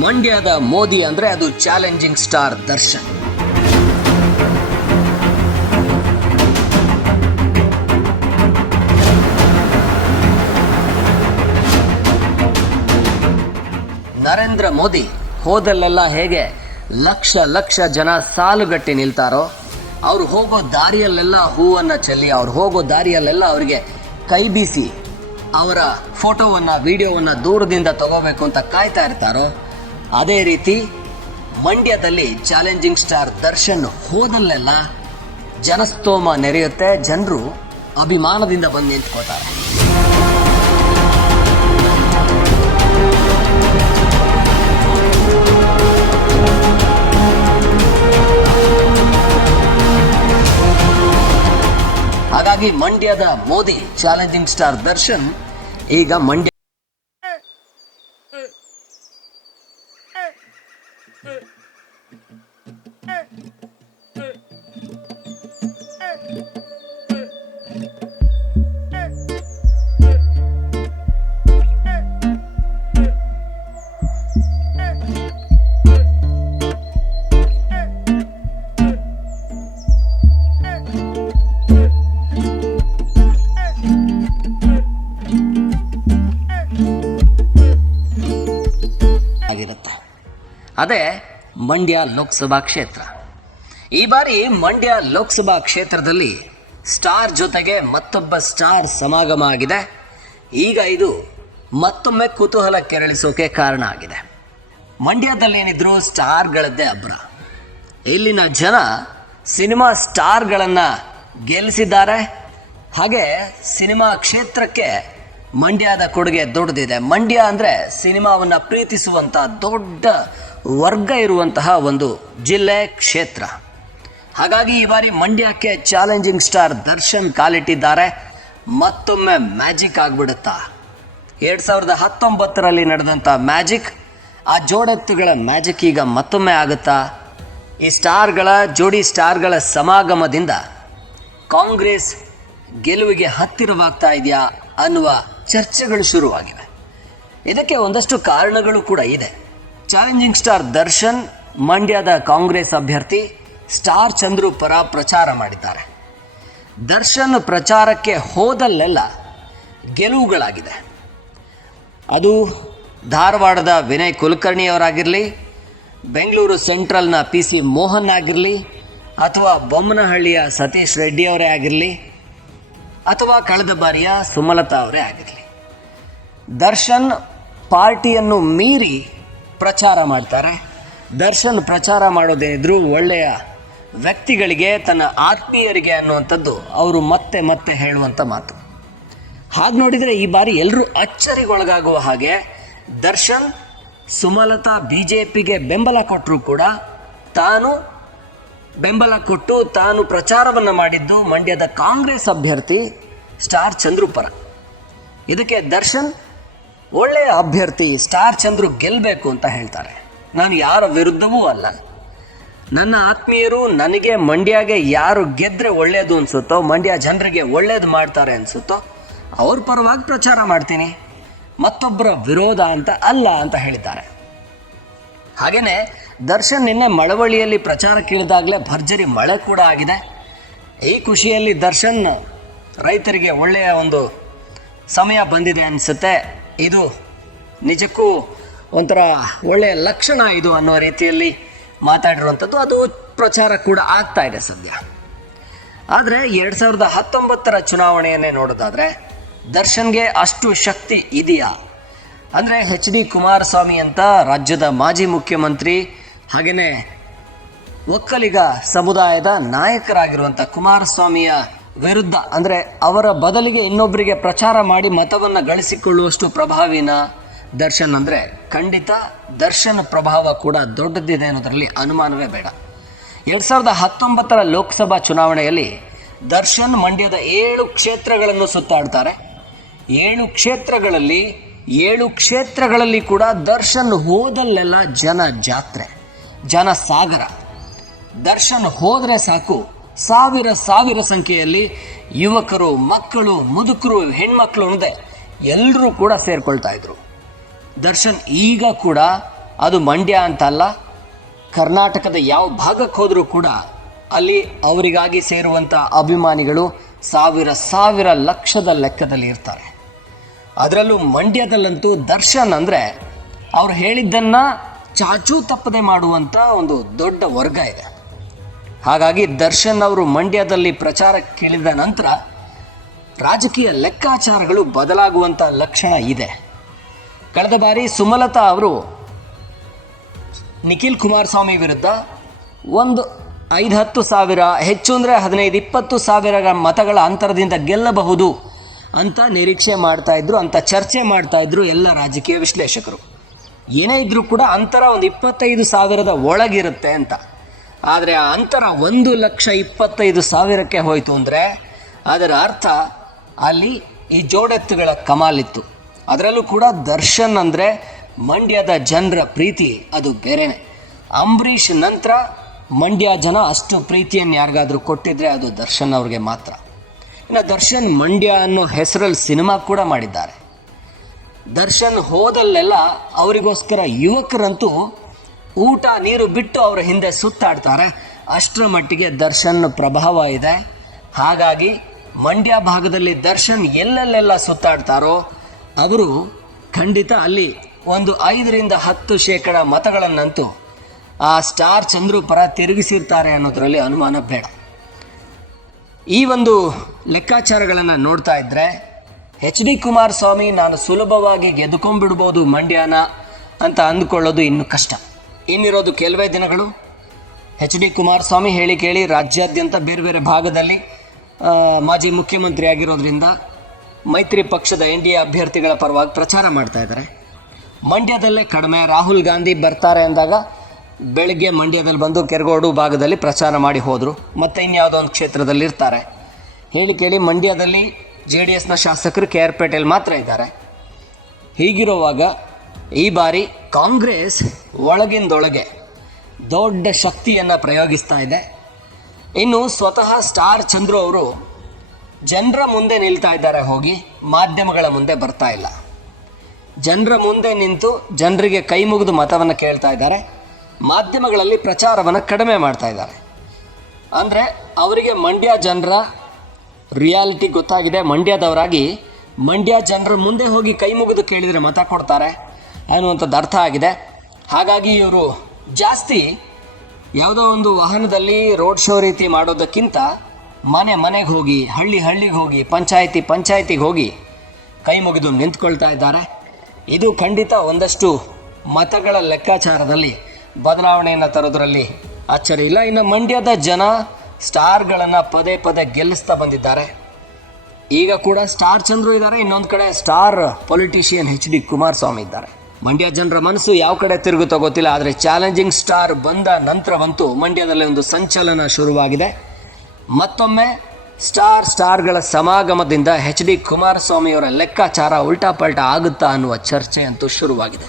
ಮಂಡ್ಯದ ಮೋದಿ ಅಂದ್ರೆ ಅದು ಚಾಲೆಂಜಿಂಗ್ ಸ್ಟಾರ್ ದರ್ಶನ್. ನರೇಂದ್ರ ಮೋದಿ ಹೋದಲ್ಲೆಲ್ಲ ಹೇಗೆ ಲಕ್ಷ ಲಕ್ಷ ಜನ ಸಾಲುಗಟ್ಟಿ ನಿಲ್ತಾರೋ, ಅವ್ರು ಹೋಗೋ ದಾರಿಯಲ್ಲೆಲ್ಲ ಹೂವನ್ನು ಚೆಲ್ಲಿ, ಅವ್ರು ಹೋಗೋ ದಾರಿಯಲ್ಲೆಲ್ಲ ಅವರಿಗೆ ಕೈ ಬೀಸಿ ಅವರ ಫೋಟೋವನ್ನು ವಿಡಿಯೋವನ್ನು ದೂರದಿಂದ ತಗೋಬೇಕು ಅಂತ ಕಾಯ್ತಾ ಇರ್ತಾರೋ, ಅದೇ ರೀತಿ ಮಂಡ್ಯದಲ್ಲಿ ಚಾಲೆಂಜಿಂಗ್ ಸ್ಟಾರ್ ದರ್ಶನ್ ಹೋದಲ್ಲೆಲ್ಲ ಜನಸ್ತೋಮ ನೆರೆಯುತ್ತೆ. ಜನರು ಅಭಿಮಾನದಿಂದ ಬಂದು ನಿಂತ್ಕೋತಾರೆ. ಹಾಗಾಗಿ ಮಂಡ್ಯದ ಮೋದಿ ಚಾಲೆಂಜಿಂಗ್ ಸ್ಟಾರ್ ದರ್ಶನ್ ಈಗ ಮಂಡ್ಯ ಆಗಿರುತ್ತೆ. ಅದೇ ಮಂಡ್ಯ ಲೋಕಸಭಾ ಕ್ಷೇತ್ರ. ಈ ಬಾರಿ ಮಂಡ್ಯ ಲೋಕಸಭಾ ಕ್ಷೇತ್ರದಲ್ಲಿ ಸ್ಟಾರ್ ಜೊತೆಗೆ ಮತ್ತೊಬ್ಬ ಸ್ಟಾರ್ ಸಮಾಗಮ ಆಗಿದೆ. ಈಗ ಇದು ಮತ್ತೊಮ್ಮೆ ಕುತೂಹಲ ಕೆರಳಿಸೋಕೆ ಕಾರಣ ಆಗಿದೆ. ಮಂಡ್ಯದಲ್ಲೇನಿದ್ರು ಸ್ಟಾರ್ಗಳದ್ದೇ ಅಬ್ಬರ. ಇಲ್ಲಿನ ಜನ ಸಿನಿಮಾ ಸ್ಟಾರ್ಗಳನ್ನು ಗೆಲ್ಲಿಸಿದ್ದಾರೆ. ಹಾಗೆ ಸಿನಿಮಾ ಕ್ಷೇತ್ರಕ್ಕೆ ಮಂಡ್ಯದ ಕೊಡುಗೆ ದೊಡ್ಡದಿದೆ. ಮಂಡ್ಯ ಅಂದರೆ ಸಿನಿಮಾವನ್ನು ಪ್ರೀತಿಸುವಂಥ ದೊಡ್ಡ ವರ್ಗ ಇರುವಂತಹ ಒಂದು ಜಿಲ್ಲೆ, ಕ್ಷೇತ್ರ. ಹಾಗಾಗಿ ಈ ಬಾರಿ ಮಂಡ್ಯಕ್ಕೆ ಚಾಲೆಂಜಿಂಗ್ ಸ್ಟಾರ್ ದರ್ಶನ್ ಕಾಲಿಟ್ಟಿದ್ದಾರೆ. ಮತ್ತೊಮ್ಮೆ ಮ್ಯಾಜಿಕ್ ಆಗಿಬಿಡುತ್ತಾ? 2019ರಲ್ಲಿ ನಡೆದಂಥ ಮ್ಯಾಜಿಕ್, ಆ ಜೋಡೆತ್ತುಗಳ ಮ್ಯಾಜಿಕ್ ಈಗ ಮತ್ತೊಮ್ಮೆ ಆಗುತ್ತಾ? ಈ ಸ್ಟಾರ್ಗಳ ಜೋಡಿ ಸ್ಟಾರ್ಗಳ ಸಮಾಗಮದಿಂದ ಕಾಂಗ್ರೆಸ್ ಗೆಲುವಿಗೆ ಹತ್ತಿರವಾಗ್ತಾ ಇದೆಯಾ ಅನ್ನುವ ಚರ್ಚೆಗಳು ಶುರುವಾಗಿವೆ. ಇದಕ್ಕೆ ಒಂದಷ್ಟು ಕಾರಣಗಳು ಕೂಡ ಇದೆ. ಚಾಲೆಂಜಿಂಗ್ ಸ್ಟಾರ್ ದರ್ಶನ್ ಮಂಡ್ಯದ ಕಾಂಗ್ರೆಸ್ ಅಭ್ಯರ್ಥಿ ಸ್ಟಾರ್ ಚಂದ್ರು ಪರ ಪ್ರಚಾರ ಮಾಡಿದ್ದಾರೆ. ದರ್ಶನ್ ಪ್ರಚಾರಕ್ಕೆ ಹೋದಲ್ಲೆಲ್ಲ ಗೆಲುವುಗಳಾಗಿದೆ. ಅದು ಧಾರವಾಡದ ವಿನಯ್ ಕುಲಕರ್ಣಿಯವರಾಗಿರಲಿ, ಬೆಂಗಳೂರು ಸೆಂಟ್ರಲ್ನ PC ಮೋಹನ್ ಆಗಿರಲಿ, ಅಥವಾ ಬೊಮ್ಮನಹಳ್ಳಿಯ ಸತೀಶ್ ರೆಡ್ಡಿಯವರೇ ಆಗಿರಲಿ, ಅಥವಾ ಕಳೆದ ಬಾರಿಯ ಸುಮಲತಾ ಅವರೇ ಆಗಿರಲಿ. ದರ್ಶನ್ ಪಾರ್ಟಿಯನ್ನು ಮೀರಿ ಪ್ರಚಾರ ಮಾಡ್ತಾರೆ. ದರ್ಶನ್ ಪ್ರಚಾರ ಮಾಡೋದೇನಿದ್ರು ಒಳ್ಳೆಯ ವ್ಯಕ್ತಿಗಳಿಗೆ, ತನ್ನ ಆತ್ಮೀಯರಿಗೆ ಅನ್ನುವಂಥದ್ದು ಅವರು ಮತ್ತೆ ಮತ್ತೆ ಹೇಳುವಂಥ ಮಾತು. ಹಾಗೆ ನೋಡಿದರೆ ಈ ಬಾರಿ ಎಲ್ಲರೂ ಅಚ್ಚರಿಗೊಳಗಾಗುವ ಹಾಗೆ ದರ್ಶನ್ ಸುಮಲತಾ BJPಗೆ ಬೆಂಬಲ ಕೊಟ್ಟರೂ ಕೂಡ ತಾನು ಬೆಂಬಲ ಕೊಟ್ಟು ತಾನು ಪ್ರಚಾರವನ್ನು ಮಾಡಿದ್ದು ಮಂಡ್ಯದ ಕಾಂಗ್ರೆಸ್ ಅಭ್ಯರ್ಥಿ ಸ್ಟಾರ್ ಚಂದ್ರು ಪರ. ಇದಕ್ಕೆ ದರ್ಶನ್ ಒಳ್ಳೆಯ ಅಭ್ಯರ್ಥಿ ಸ್ಟಾರ್ ಚಂದ್ರು ಗೆಲ್ಲಬೇಕು ಅಂತ ಹೇಳ್ತಾರೆ. ನಾನು ಯಾರ ವಿರುದ್ಧವೂ ಅಲ್ಲ, ನನ್ನ ಆತ್ಮೀಯರು ನನಗೆ ಮಂಡ್ಯಗೆ ಯಾರು ಗೆದ್ದರೆ ಒಳ್ಳೆಯದು ಅನಿಸುತ್ತೋ, ಮಂಡ್ಯ ಜನರಿಗೆ ಒಳ್ಳೇದು ಮಾಡ್ತಾರೆ ಅನಿಸುತ್ತೋ ಅವ್ರ ಪರವಾಗಿ ಪ್ರಚಾರ ಮಾಡ್ತೀನಿ, ಮತ್ತೊಬ್ಬರ ವಿರೋಧ ಅಂತ ಅಲ್ಲ ಅಂತ ಹೇಳಿದ್ದಾರೆ. ಹಾಗೆಯೇ ದರ್ಶನ್ ನಿನ್ನೆ ಮಳವಳ್ಳಿಯಲ್ಲಿ ಪ್ರಚಾರಕ್ಕಿಳಿದಾಗಲೇ ಭರ್ಜರಿ ಮಳೆ ಕೂಡ ಆಗಿದೆ. ಈ ಖುಷಿಯಲ್ಲಿ ದರ್ಶನ್ ರೈತರಿಗೆ ಒಳ್ಳೆಯ ಒಂದು ಸಮಯ ಬಂದಿದೆ ಅನಿಸುತ್ತೆ, ಇದು ನಿಜಕ್ಕೂ ಒಂಥರ ಒಳ್ಳೆಯ ಲಕ್ಷಣ ಇದು ಅನ್ನೋ ರೀತಿಯಲ್ಲಿ ಮಾತಾಡಿರುವಂಥದ್ದು. ಅದು ಪ್ರಚಾರ ಕೂಡ ಆಗ್ತಾ ಇದೆ ಸದ್ಯ. ಆದರೆ 2019ರ ಚುನಾವಣೆಯನ್ನೇ ನೋಡೋದಾದರೆ ದರ್ಶನ್ಗೆ ಅಷ್ಟು ಶಕ್ತಿ ಇದೆಯಾ ಅಂದರೆ HD ಕುಮಾರಸ್ವಾಮಿ ಅಂತ ರಾಜ್ಯದ ಮಾಜಿ ಮುಖ್ಯಮಂತ್ರಿ, ಹಾಗೆಯೇ ಒಕ್ಕಲಿಗ ಸಮುದಾಯದ ನಾಯಕರಾಗಿರುವಂಥ ಕುಮಾರಸ್ವಾಮಿಯ ವಿರುದ್ಧ ಅಂದರೆ ಅವರ ಬದಲಿಗೆ ಇನ್ನೊಬ್ಬರಿಗೆ ಪ್ರಚಾರ ಮಾಡಿ ಮತವನ್ನು ಗಳಿಸಿಕೊಳ್ಳುವಷ್ಟು ಪ್ರಭಾವಿನ ದರ್ಶನ್ ಅಂದರೆ ಖಂಡಿತ ದರ್ಶನ್ ಪ್ರಭಾವ ಕೂಡ ದೊಡ್ಡದಿದೆ ಅನ್ನೋದರಲ್ಲಿ ಅನುಮಾನವೇ ಬೇಡ. 2019ರ ಲೋಕಸಭಾ ಚುನಾವಣೆಯಲ್ಲಿ ದರ್ಶನ್ ಮಂಡ್ಯದ 7 ಕ್ಷೇತ್ರಗಳನ್ನು ಸುತ್ತಾಡ್ತಾರೆ. 7 ಕ್ಷೇತ್ರಗಳಲ್ಲಿ ಕೂಡ ದರ್ಶನ್ ಹೋದಲ್ಲೆಲ್ಲ ಜನ ಜಾತ್ರೆ, ಜನ ಸಾಗರ. ದರ್ಶನ್ ಹೋದರೆ ಸಾಕು ಸಾವಿರ ಸಂಖ್ಯೆಯಲ್ಲಿ ಯುವಕರು, ಮಕ್ಕಳು, ಮುದುಕರು, ಹೆಣ್ಮಕ್ಳು ಅನ್ನದೆ ಎಲ್ಲರೂ ಕೂಡ ಸೇರ್ಕೊಳ್ತಾ ಇದ್ರು. ದರ್ಶನ್ ಈಗ ಕೂಡ ಅದು ಮಂಡ್ಯ ಅಂತಲ್ಲ, ಕರ್ನಾಟಕದ ಯಾವ ಭಾಗಕ್ಕೆ ಹೋದರೂ ಕೂಡ ಅಲ್ಲಿ ಅವರಿಗಾಗಿ ಸೇರುವಂಥ ಅಭಿಮಾನಿಗಳು ಸಾವಿರ ಲಕ್ಷದ ಲೆಕ್ಕದಲ್ಲಿ ಇರ್ತಾರೆ. ಅದರಲ್ಲೂ ಮಂಡ್ಯದಲ್ಲಂತೂ ದರ್ಶನ್ ಅಂದರೆ ಅವ್ರು ಹೇಳಿದ್ದನ್ನು ಚಾಚೂ ತಪ್ಪದೆ ಮಾಡುವಂಥ ಒಂದು ದೊಡ್ಡ ವರ್ಗ ಇದೆ. ಹಾಗಾಗಿ ದರ್ಶನ್ ಅವರು ಮಂಡ್ಯದಲ್ಲಿ ಪ್ರಚಾರಕ್ಕಿಳಿದ ನಂತರ ರಾಜಕೀಯ ಲೆಕ್ಕಾಚಾರಗಳು ಬದಲಾಗುವಂಥ ಲಕ್ಷಣ ಇದೆ. ಕಳೆದ ಬಾರಿ ಸುಮಲತಾ ಅವರು ನಿಖಿಲ್ ಕುಮಾರಸ್ವಾಮಿ ವಿರುದ್ಧ ಒಂದು 5-10 ಸಾವಿರ, ಹೆಚ್ಚು ಅಂದರೆ 15-20 ಸಾವಿರ ಮತಗಳ ಅಂತರದಿಂದ ಗೆಲ್ಲಬಹುದು ಅಂತ ನಿರೀಕ್ಷೆ ಮಾಡ್ತಾಯಿದ್ರು, ಅಂತ ಚರ್ಚೆ ಮಾಡ್ತಾಯಿದ್ರು ಎಲ್ಲ ರಾಜಕೀಯ ವಿಶ್ಲೇಷಕರು. ಏನೇ ಇದ್ದರೂ ಕೂಡ ಅಂತರ ಒಂದು 25,000 ಒಳಗಿರುತ್ತೆ ಅಂತ. ಆದರೆ ಆ ಅಂತರ 1,25,000 ಹೋಯಿತು ಅಂದರೆ ಅದರ ಅರ್ಥ ಅಲ್ಲಿ ಈ ಜೋಡೆತ್ತುಗಳ ಕಮಾಲಿತ್ತು. ಅದರಲ್ಲೂ ಕೂಡ ದರ್ಶನ್ ಅಂದರೆ ಮಂಡ್ಯದ ಜನರ ಪ್ರೀತಿ ಅದು ಬೇರೆನೆ. ಅಂಬರೀಷ್ ನಂತರ ಮಂಡ್ಯ ಜನ ಅಷ್ಟು ಪ್ರೀತಿಯನ್ನು ಯಾರಿಗಾದರೂ ಕೊಟ್ಟಿದ್ರೆ ಅದು ದರ್ಶನ್ ಅವ್ರಿಗೆ ಮಾತ್ರ. ಇನ್ನು ದರ್ಶನ್ ಮಂಡ್ಯ ಅನ್ನೋ ಹೆಸರಲ್ಲಿ ಸಿನಿಮಾ ಕೂಡ ಮಾಡಿದ್ದಾರೆ. ದರ್ಶನ್ ಹೋದಲ್ಲೆಲ್ಲ ಅವರಿಗೋಸ್ಕರ ಯುವಕರಂತೂ ಊಟ ನೀರು ಬಿಟ್ಟು ಅವರ ಹಿಂದೆ ಸುತ್ತಾಡ್ತಾರೆ. ಅಷ್ಟರ ಮಟ್ಟಿಗೆ ದರ್ಶನ್ ಪ್ರಭಾವ ಇದೆ. ಹಾಗಾಗಿ ಮಂಡ್ಯ ಭಾಗದಲ್ಲಿ ದರ್ಶನ್ ಎಲ್ಲೆಲ್ಲೆಲ್ಲ ಸುತ್ತಾಡ್ತಾರೋ ಅವರು ಖಂಡಿತ ಅಲ್ಲಿ ಒಂದು 5-10% ಮತಗಳನ್ನಂತೂ ಆ ಸ್ಟಾರ್ ಚಂದ್ರು ಪರ ತಿರುಗಿಸಿರ್ತಾರೆ ಅನ್ನೋದರಲ್ಲಿ ಅನುಮಾನ ಬೇಡ. ಈ ಒಂದು ಲೆಕ್ಕಾಚಾರಗಳನ್ನು ನೋಡ್ತಾ ಇದ್ದರೆ HD ಕುಮಾರಸ್ವಾಮಿ ನಾನು ಸುಲಭವಾಗಿ ಗೆದ್ದುಕೊಂಡ್ಬಿಡ್ಬೋದು ಮಂಡ್ಯನ ಅಂತ ಅಂದ್ಕೊಳ್ಳೋದು ಇನ್ನೂ ಕಷ್ಟ. ಇನ್ನಿರೋದು ಕೆಲವೇ ದಿನಗಳು. HD ಕುಮಾರಸ್ವಾಮಿ ಹೇಳಿ ಕೇಳಿ ರಾಜ್ಯಾದ್ಯಂತ ಬೇರೆ ಬೇರೆ ಭಾಗದಲ್ಲಿ ಮಾಜಿ ಮುಖ್ಯಮಂತ್ರಿ ಆಗಿರೋದ್ರಿಂದ ಮೈತ್ರಿ ಪಕ್ಷದ NDA ಅಭ್ಯರ್ಥಿಗಳ ಪರವಾಗಿ ಪ್ರಚಾರ ಮಾಡ್ತಾ ಇದ್ದಾರೆ. ಮಂಡ್ಯದಲ್ಲೇ ಕಡಿಮೆ. ರಾಹುಲ್ ಗಾಂಧಿ ಬರ್ತಾರೆ ಅಂದಾಗ ಬೆಳಗ್ಗೆ ಮಂಡ್ಯದಲ್ಲಿ ಬಂದು ಕೆರಗೋಡು ಭಾಗದಲ್ಲಿ ಪ್ರಚಾರ ಮಾಡಿ ಹೋದರು. ಮತ್ತು ಇನ್ಯಾವುದೋ ಒಂದು ಕ್ಷೇತ್ರದಲ್ಲಿ ಇರ್ತಾರೆ. ಹೇಳಿ ಕೇಳಿ ಮಂಡ್ಯದಲ್ಲಿ JDSನ ಶಾಸಕರು KR ಪೇಟೆಲ್ ಮಾತ್ರ ಇದ್ದಾರೆ. ಹೀಗಿರುವಾಗ ಈ ಬಾರಿ ಕಾಂಗ್ರೆಸ್ ಒಳಗಿಂದೊಳಗೆ ದೊಡ್ಡ ಶಕ್ತಿಯನ್ನು ಪ್ರಯೋಗಿಸ್ತಾ ಇದೆ. ಇನ್ನು ಸ್ವತಃ ಸ್ಟಾರ್ ಚಂದ್ರು ಅವರು ಜನರ ಮುಂದೆ ನಿಲ್ತಾ ಇದ್ದಾರೆ, ಹೋಗಿ ಮಾಧ್ಯಮಗಳ ಮುಂದೆ ಬರ್ತಾ ಇಲ್ಲ. ಜನರ ಮುಂದೆ ನಿಂತು ಜನರಿಗೆ ಕೈ ಮುಗಿದು ಮತವನ್ನು ಕೇಳ್ತಾ ಇದ್ದಾರೆ. ಮಾಧ್ಯಮಗಳಲ್ಲಿ ಪ್ರಚಾರವನ್ನು ಕಡಿಮೆ ಮಾಡ್ತಾ ಇದ್ದಾರೆ. ಅಂದರೆ ಅವರಿಗೆ ಮಂಡ್ಯ ಜನರ ರಿಯಾಲಿಟಿ ಗೊತ್ತಾಗಿದೆ. ಮಂಡ್ಯದವರಾಗಿ ಮಂಡ್ಯ ಜನರ ಮುಂದೆ ಹೋಗಿ ಕೈ ಮುಗಿದು ಕೇಳಿದರೆ ಮತ ಕೊಡ್ತಾರೆ ಅನ್ನುವಂಥದ್ದು ಅರ್ಥ ಆಗಿದೆ. ಹಾಗಾಗಿ ಇವರು ಜಾಸ್ತಿ ಯಾವುದೋ ಒಂದು ವಾಹನದಲ್ಲಿ ರೋಡ್ ಶೋ ರೀತಿ ಮಾಡೋದಕ್ಕಿಂತ ಮನೆಗೆ ಹೋಗಿ ಹಳ್ಳಿಗೆ ಹೋಗಿ ಪಂಚಾಯತಿಗೆ ಹೋಗಿ ಕೈ ಮುಗಿದು ನಿಂತ್ಕೊಳ್ತಾ ಇದ್ದಾರೆ. ಇದು ಖಂಡಿತ ಒಂದಷ್ಟು ಮತಗಳ ಲೆಕ್ಕಾಚಾರದಲ್ಲಿ ಬದಲಾವಣೆಯನ್ನು ತರೋದರಲ್ಲಿ ಅಚ್ಚರಿ ಇಲ್ಲ. ಇನ್ನು ಮಂಡ್ಯದ ಜನ ಸ್ಟಾರ್ಗಳನ್ನು ಪದೇ ಗೆಲ್ಲಿಸ್ತಾ ಬಂದಿದ್ದಾರೆ. ಈಗ ಕೂಡ ಸ್ಟಾರ್ ಚಂದ್ರು ಇದ್ದಾರೆ, ಇನ್ನೊಂದು ಕಡೆ ಸ್ಟಾರ್ ಪೊಲಿಟಿಷಿಯನ್ HD ಕುಮಾರಸ್ವಾಮಿ ಇದ್ದಾರೆ. ಮಂಡ್ಯ ಜನರ ಮನಸ್ಸು ಯಾವ ಕಡೆ ತಿರುಗುತ್ತೋ ಗೊತ್ತಿಲ್ಲ. ಆದರೆ ಚಾಲೆಂಜಿಂಗ್ ಸ್ಟಾರ್ ಬಂದ ನಂತರವಂತೂ ಮಂಡ್ಯದಲ್ಲಿ ಒಂದು ಸಂಚಲನ ಶುರುವಾಗಿದೆ. ಮತ್ತೊಮ್ಮೆ ಸ್ಟಾರ್ಗಳ ಸಮಾಗಮದಿಂದ HD ಕುಮಾರಸ್ವಾಮಿಯವರ ಲೆಕ್ಕಾಚಾರ ಉಲ್ಟಾ ಪಲ್ಟಾ ಆಗುತ್ತಾ ಅನ್ನುವ ಚರ್ಚೆ ಅಂತೂ ಶುರುವಾಗಿದೆ.